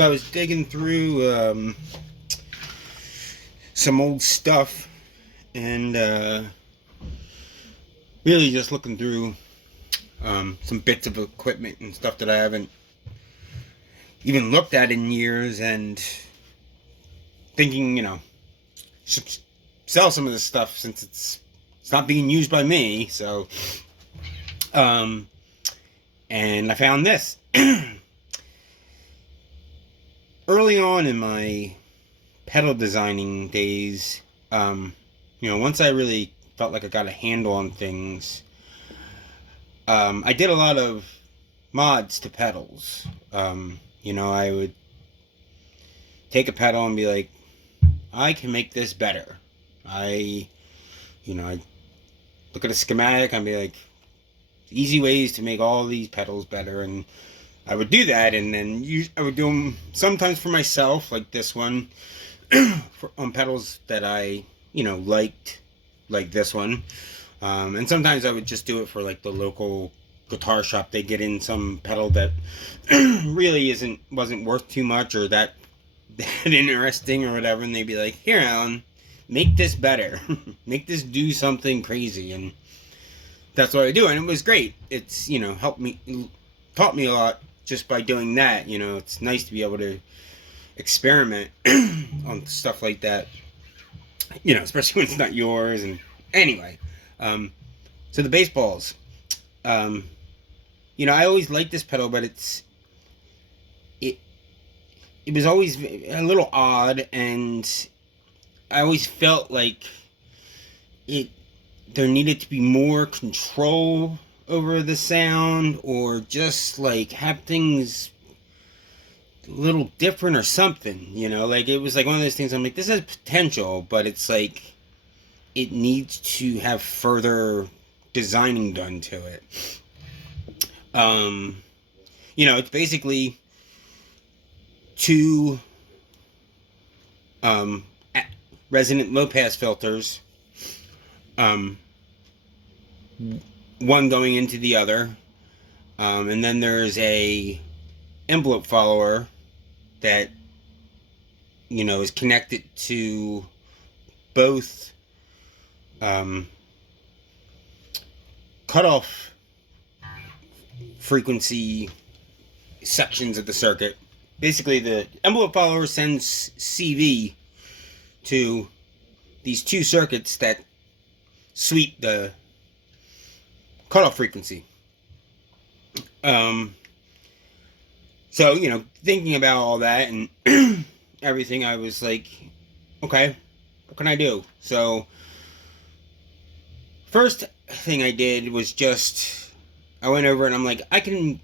So I was digging through some old stuff and really just looking through some bits of equipment and stuff that I haven't even looked at in years, and thinking, should sell some of this stuff since it's not being used by me. So, and I found this. Early on in my pedal designing days, once I really felt like I got a handle on things, I did a lot of mods to pedals. I would take a pedal and be like, I can make this better. I look at a schematic and be like, easy ways to make all these pedals better, and I would do that, and then I would do them sometimes for myself, like this one, on pedals that I, liked, like this one, and sometimes I would just do it for like the local guitar shop. They get in some pedal that really wasn't worth too much or that interesting or whatever, and they'd be like, here, Alan, make this better. Make this do something crazy. And that's what I do, and it was great. It's, taught me a lot just by doing that. It's nice to be able to experiment on stuff like that, especially when it's not yours. And anyway, so the Bassballs, I always liked this pedal, but it was always a little odd, and I always felt like there needed to be more control over the sound, or just like have things a little different or something, like it was like one of those things I'm like, this has potential, but it's like it needs to have further designing done to it. It's basically two resonant low pass filters, one going into the other, and then there's a envelope follower that is connected to both cutoff frequency sections of the circuit. Basically, the envelope follower sends CV to these two circuits that sweep the cutoff frequency. So, thinking about all that and everything, I was like, okay, what can I do? So, first thing I did was I went over and I'm like, I can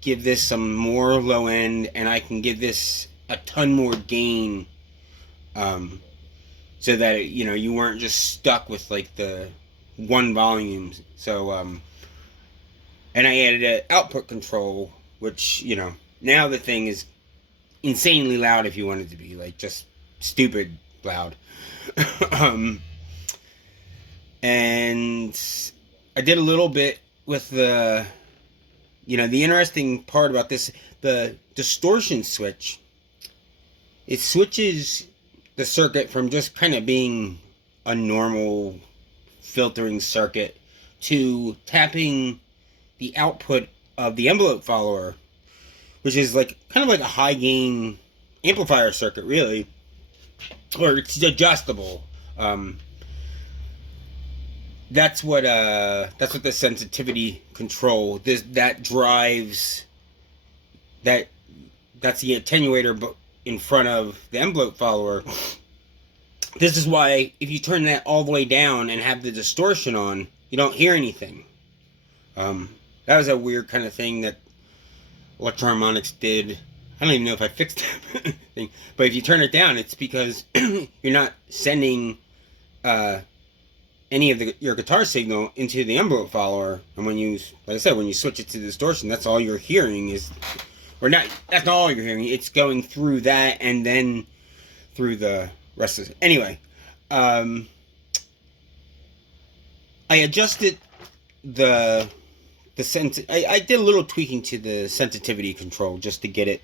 give this some more low end, and I can give this a ton more gain, so that you weren't just stuck with like the one volume. So and I added an output control, which now the thing is insanely loud if you want it to be, like just stupid loud. And I did a little bit with the interesting part about this, the distortion switch. It switches the circuit from just kind of being a normal filtering circuit to tapping the output of the envelope follower, which is like kind of like a high gain amplifier circuit, really, or it's adjustable. That's what the sensitivity control that drives. That's the attenuator in front of the envelope follower. This is why if you turn that all the way down and have the distortion on, you don't hear anything. That was a weird kind of thing that Electro-harmonix did. I don't even know if I fixed that thing. But if you turn it down, it's because you're not sending any of your guitar signal into the envelope follower. And when you, like I said, when you switch it to distortion, that's all you're hearing is, or not, that's not all you're hearing. It's going through that and then through the rest of it. Anyway, I adjusted I did a little tweaking to the sensitivity control just to get it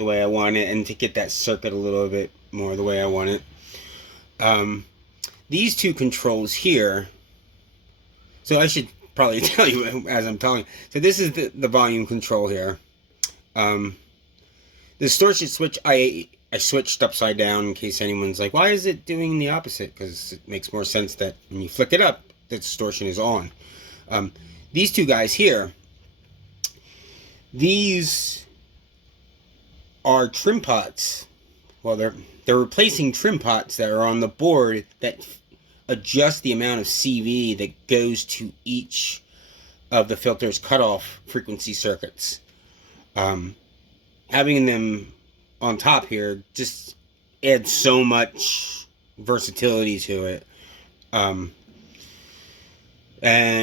the way I want it and to get that circuit a little bit more the way I want it. These two controls here, so I should probably tell you as I'm talking. So this is the volume control here. The distortion switch I switched upside down in case anyone's like, why is it doing the opposite? Because it makes more sense that when you flick it up, the distortion is on. These two guys here, these are trim pots. Well, they're replacing trim pots that are on the board that adjust the amount of CV that goes to each of the filter's cutoff frequency circuits. Having them on top here just adds so much versatility to it. And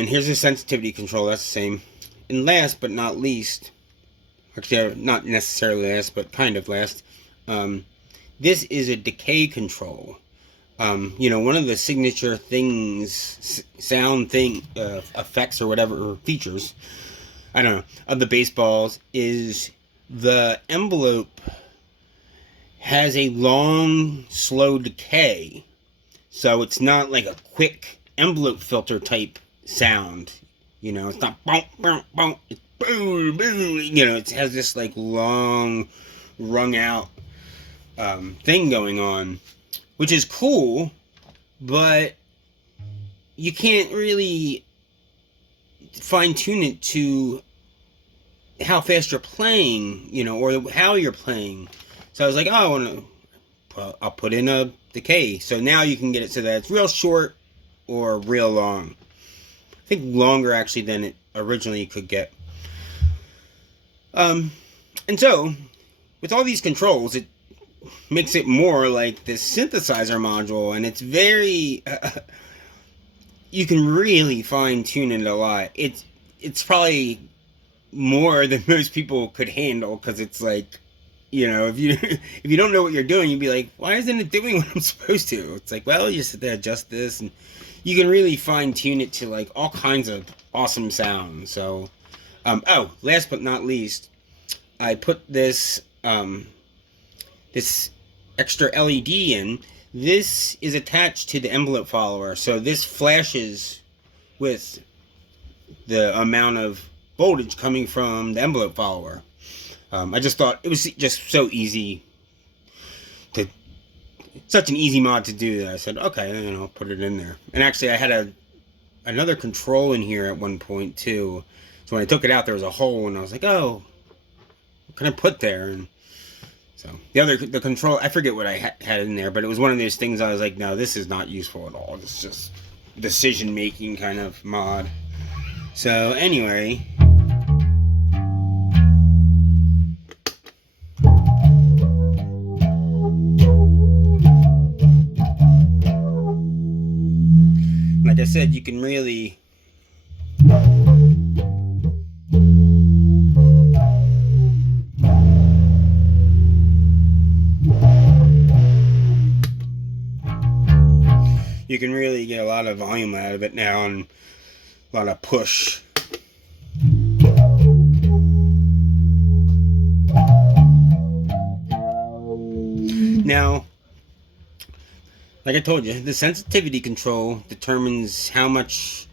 here's the sensitivity control, that's the same. And last but not least, actually not necessarily last, but kind of last, this is a decay control. You know, one of the signature things, sound thing, effects or whatever, or features, I don't know, of the Bassballs is the envelope has a long, slow decay. So it's not like a quick envelope filter type sound. You know, it's not boom, boom, boom, it's boom, boom. You know, it has this like long, wrung out thing going on, which is cool, but you can't really fine tune it to how fast you're playing, you know, or how you're playing. So I was like, oh, I'll put in a decay. So now you can get it so that it's real short or real long. I think longer actually than it originally could get. And so with all these controls, it makes it more like this synthesizer module, and it's very you can really fine tune it a lot. It's probably more than most people could handle, because it's like, you know, if you don't know what you're doing, you'd be like, why isn't it doing what I'm supposed to? It's like, well, you just have to adjust this, and you can really fine tune it to like all kinds of awesome sounds. So oh, last but not least, I put this this extra LED in. This is attached to the envelope follower, so this flashes with the amount of voltage coming from the envelope follower. I just thought it was just so easy to, such an easy mod to do that I said, okay, you know, I'll put it in there. And actually I had another control in here at one point too. So when I took it out, there was a hole, and I was like, oh, what can I put there? And so the control, I forget what I had in there, but it was one of those things I was like, no, this is not useful at all. It's just decision making kind of mod. So anyway, like I said, you can really get a lot of volume out of it now, and a lot of push. Now, like I told you, the sensitivity control determines how much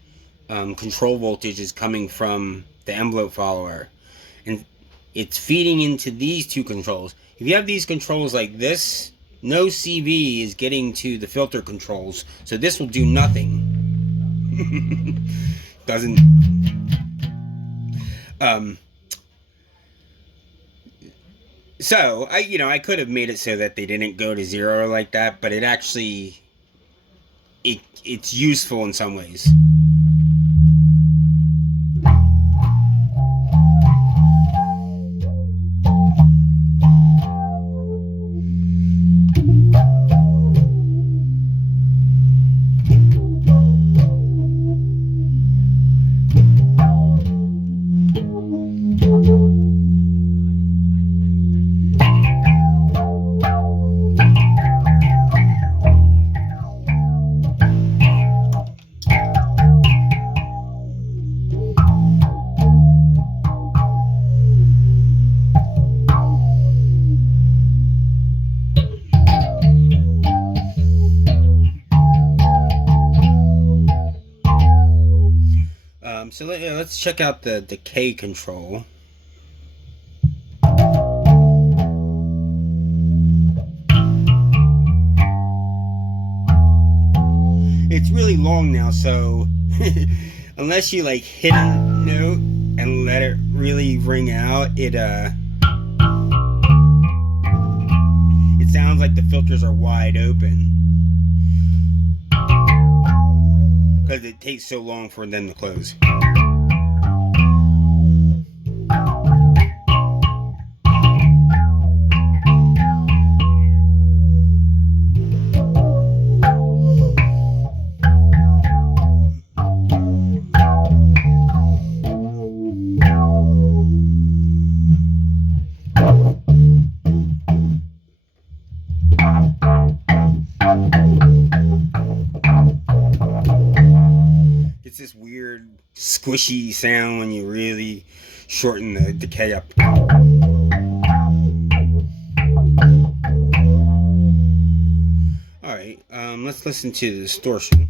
control voltage is coming from the envelope follower, and it's feeding into these two controls. If you have these controls like this, no CV is getting to the filter controls, so this will do nothing. Doesn't. So I could have made it so that they didn't go to zero like that, but it actually it's useful in some ways. let's check out the decay control. It's really long now, so unless you like hit a note and let it really ring out, it sounds like the filters are wide open because it takes so long for them to close. It's this weird squishy sound when you really shorten the decay up. Alright, let's listen to the distortion.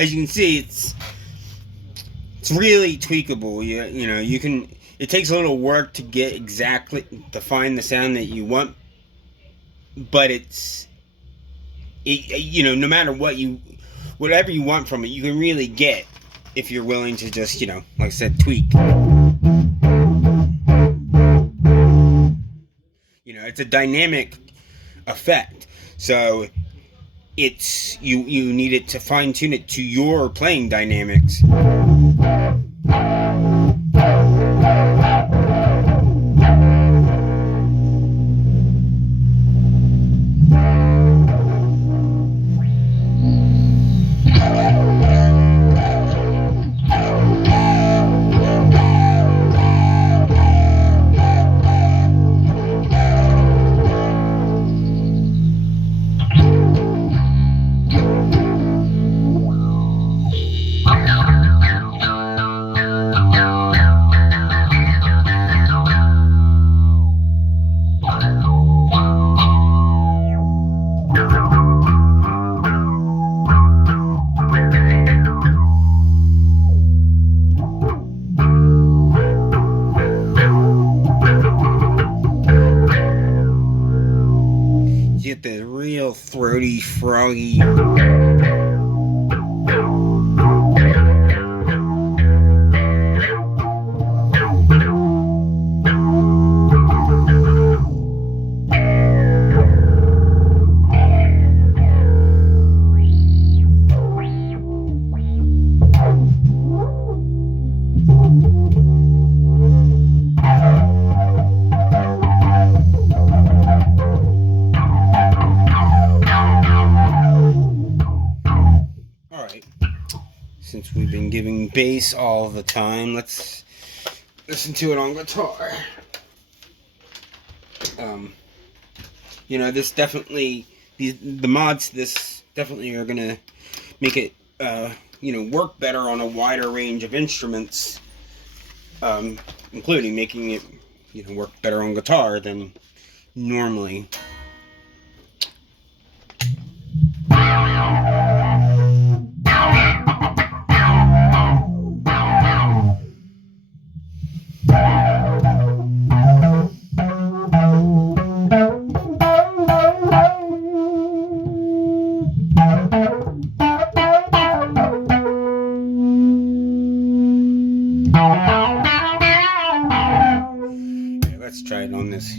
As you can see, it's really tweakable. You know, you can. It takes a little work to get exactly to find the sound that you want, but you know, no matter whatever you want from it, you can really get if you're willing to just, you know, like I said, tweak. You know, it's a dynamic effect, so it's you need it to fine tune it to your playing dynamics. Get the real throaty, froggy. Since we've been giving bass all the time, let's listen to it on guitar. You know, this definitely, the mods to this definitely are gonna make it, you know, work better on a wider range of instruments, including making it, you know, work better on guitar than normally. Okay, let's try it on this.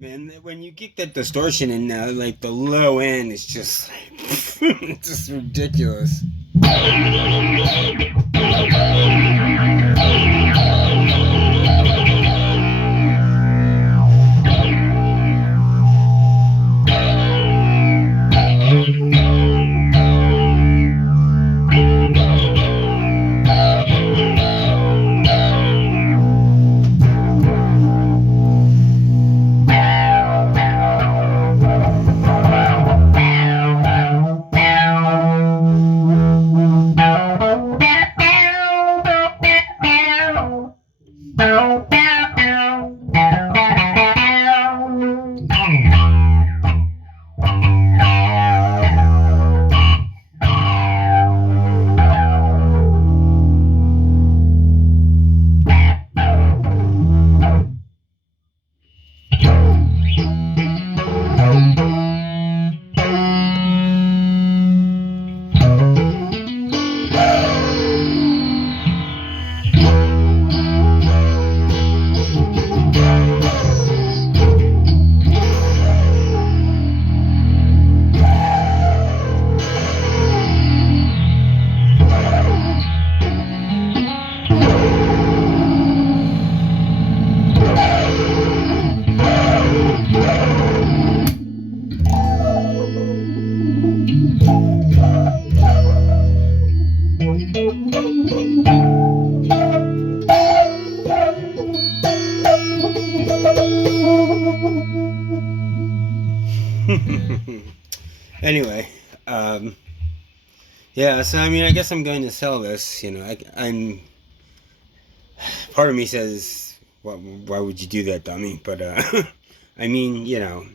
Man, when you get that distortion in now, like the low end is just like, just ridiculous. Anyway, yeah, so I mean, I guess I'm going to sell this. You know, I'm. Part of me says, well, why would you do that, dummy? But I mean, you know,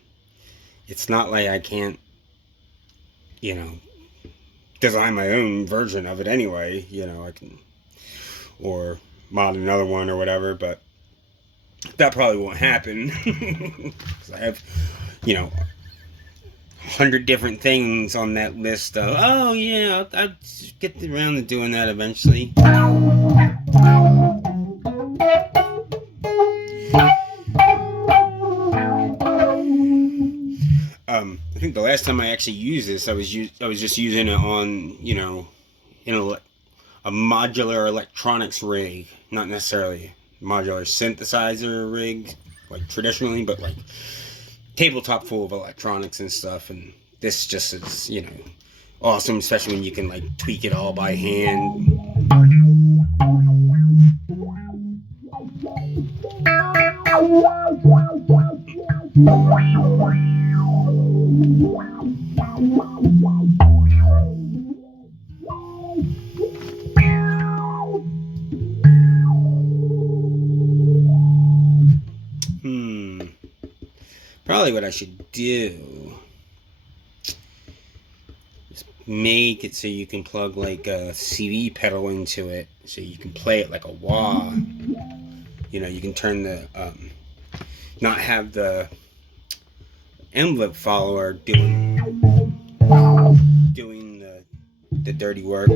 it's not like I can't, you know, design my own version of it anyway. You know, I can, or mod another one or whatever. But that probably won't happen because I have, you know, 100 different things on that list of, oh yeah, I'll get around to doing that eventually. I think the last time I actually used this, I was just using it on, you know, in a modular electronics rig, not necessarily modular synthesizer rig like traditionally, but like tabletop full of electronics and stuff. And this just is, you know, awesome, especially when you can like tweak it all by hand. Probably what I should do is make it so you can plug like a CD pedal into it, so you can play it like a wah. You know, you can turn the not have the envelope follower doing the dirty work.